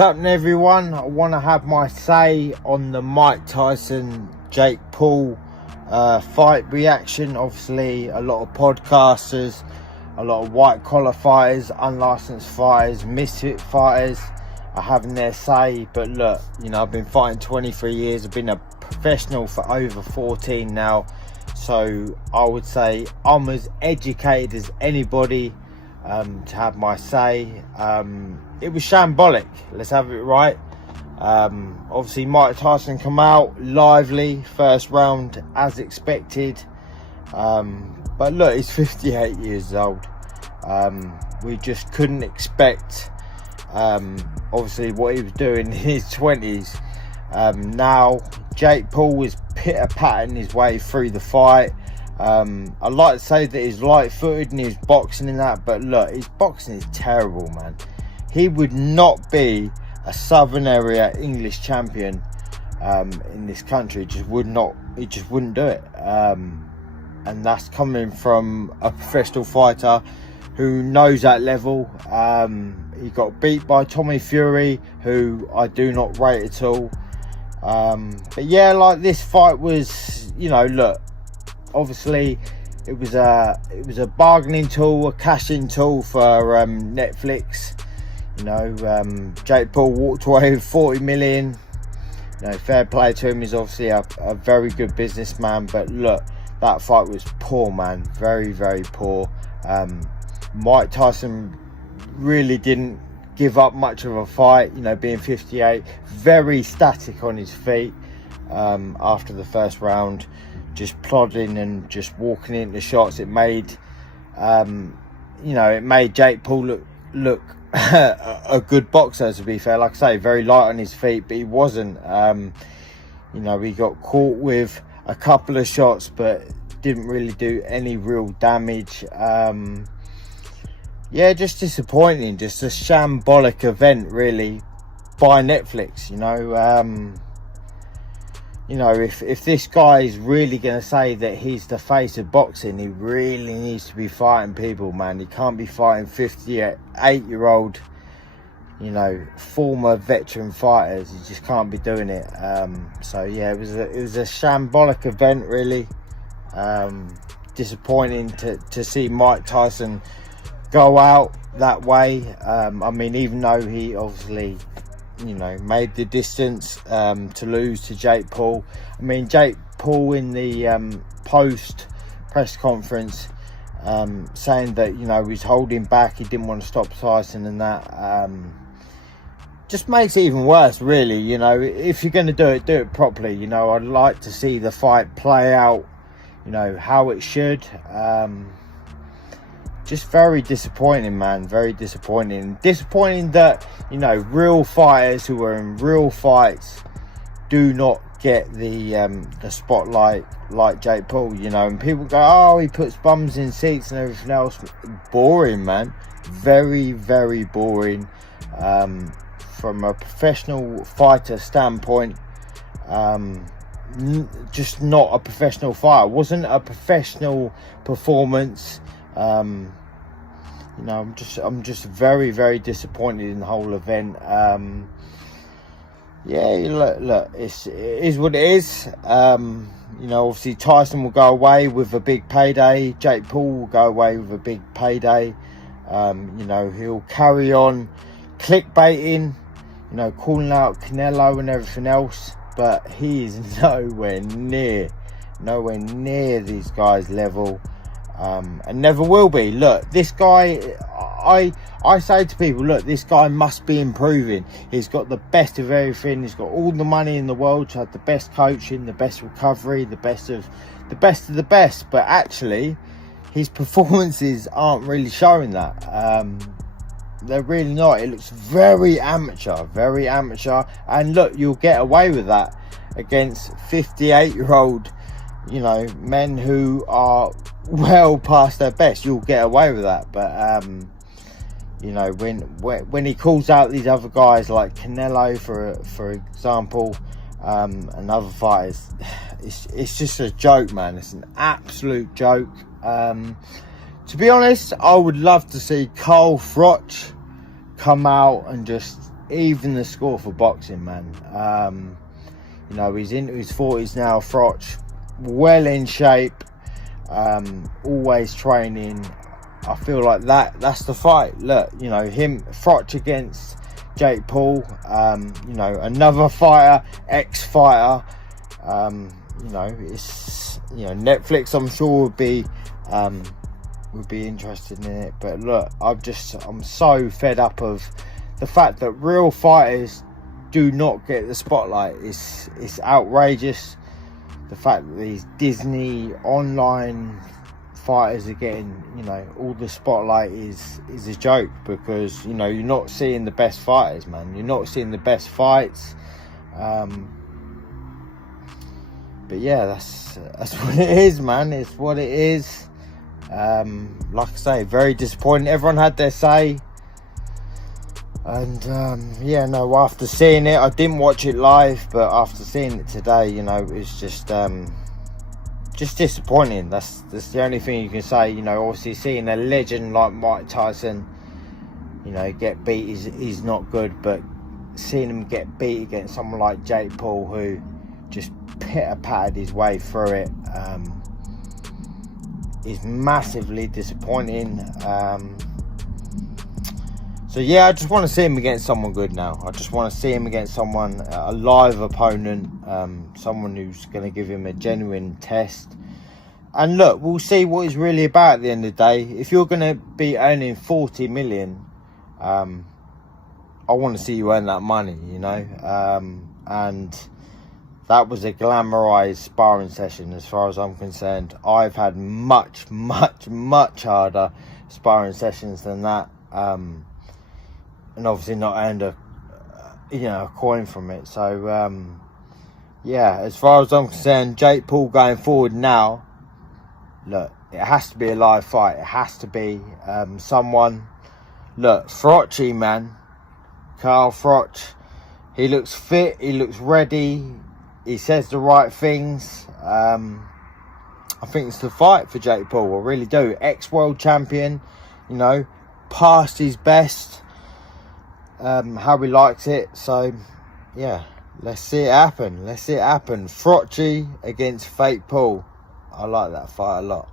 happening, everyone? I want to have my say on the Mike Tyson Jake Paul fight reaction. Obviously a lot of podcasters, a lot of white collar fighters, unlicensed fighters, misfit fighters are having their say. But look, I've been fighting 23 years. I've been a professional for over 14 now, so I would say I'm as educated as anybody to have my say. It was shambolic, let's have it right. Obviously Mike Tyson come out lively, first round as expected, but look, he's 58 years old. We just couldn't expect obviously what he was doing in his 20s. Now Jake Paul was pitter-patting his way through the fight. I'd like to say that he's light-footed and he's boxing in that, but look, his boxing is terrible, man. He would not be a southern area English champion in this country. He just wouldn't do it. And that's coming from a professional fighter who knows that level. He got beat by Tommy Fury, who I do not rate at all. But yeah, like, this fight was, look, obviously it was a bargaining tool, a cash-in tool for Netflix. Jake Paul walked away with 40 million. Fair play to him. He's obviously a very good businessman, but look, that fight was poor, man. Very, very poor. Mike Tyson really didn't give up much of a fight, being 58, very static on his feet after the first round, just plodding and just walking into shots. It made Jake Paul look a good boxer, to be fair. Like I say, very light on his feet, but he wasn't. He got caught with a couple of shots, but didn't really do any real damage. Yeah, just disappointing. Just a shambolic event, really, by Netflix. If this guy is really going to say that he's the face of boxing, he really needs to be fighting people, man. He can't be fighting 58-year-old, former veteran fighters. He just can't be doing it. So yeah, it was a shambolic event, really. Disappointing to see Mike Tyson go out that way. I mean, even though he obviously made the distance to lose to Jake Paul. I mean, Jake Paul in the post press conference saying that he's holding back, he didn't want to stop Tyson, and that just makes it even worse, really. If you're going to do it properly. I'd like to see the fight play out how it should. Just very disappointing, man. Very disappointing. Disappointing that real fighters who are in real fights do not get the spotlight like Jake Paul. And people go, oh, he puts bums in seats and everything else. Boring, man. Very, very boring. From a professional fighter standpoint, just not a professional fight. It wasn't a professional performance. I'm just very, very disappointed in the whole event. Yeah, look, it is what it is. Obviously Tyson will go away with a big payday. Jake Paul will go away with a big payday. He'll carry on clickbaiting, calling out Canelo and everything else, but he is nowhere near these guys' level. And never will be. Look, this guy, I say to people, look, this guy must be improving. He's got the best of everything. He's got all the money in the world to have the best coaching, the best recovery, the best of the best. But actually, his performances aren't really showing that. They're really not. It looks very amateur. And look, you'll get away with that against 58-year-old men who are well past their best. You'll get away with that. But when he calls out these other guys like Canelo, for example, and other fighters, it's just a joke, man. It's an absolute joke. To be honest, I would love to see Carl Froch come out and just even the score for boxing, man. You know, he's into his 40s now, Froch, well in shape, always training. I feel like that's the fight. Look, you know, Froch against Jake Paul, you know, another fighter, ex-fighter. You know, it's, you know, Netflix I'm sure would be interested in it. But look, I'm so fed up of the fact that real fighters do not get the spotlight. It's outrageous. The fact that these Disney online fighters are getting, you know, all the spotlight is a joke, because, you know, you're not seeing the best fighters, man. You're not seeing the best fights. But yeah, that's what it is, man. It's what it is. Like I say, very disappointing. Everyone had their say. And yeah, no, after seeing it, I didn't watch it live, but after seeing it today, you know, it's just disappointing. That's the only thing you can say. You know, obviously seeing a legend like Mike Tyson, you know, get beat is not good, but seeing him get beat against someone like Jake Paul, who just pitter-pattered his way through it, is massively disappointing. So yeah, I just want to see him against someone good now. I just want to see him against someone, a live opponent, someone who's going to give him a genuine test. And look, we'll see what he's really about at the end of the day. If you're going to be earning 40 million, I want to see you earn that money, you know. And that was a glamorized sparring session as far as I'm concerned. I've had much harder sparring sessions than that. And obviously not earned a coin from it. So yeah, as far as I'm concerned, Jake Paul going forward now, look, it has to be a live fight. It has to be someone. Look, Frochy, man, Carl Froch, he looks fit, he looks ready, he says the right things. I think it's the fight for Jake Paul, I really do. Ex-world champion, you know, past his best, how he likes it. So yeah, let's see it happen. Frochy against Fake Paul. I like that fight a lot.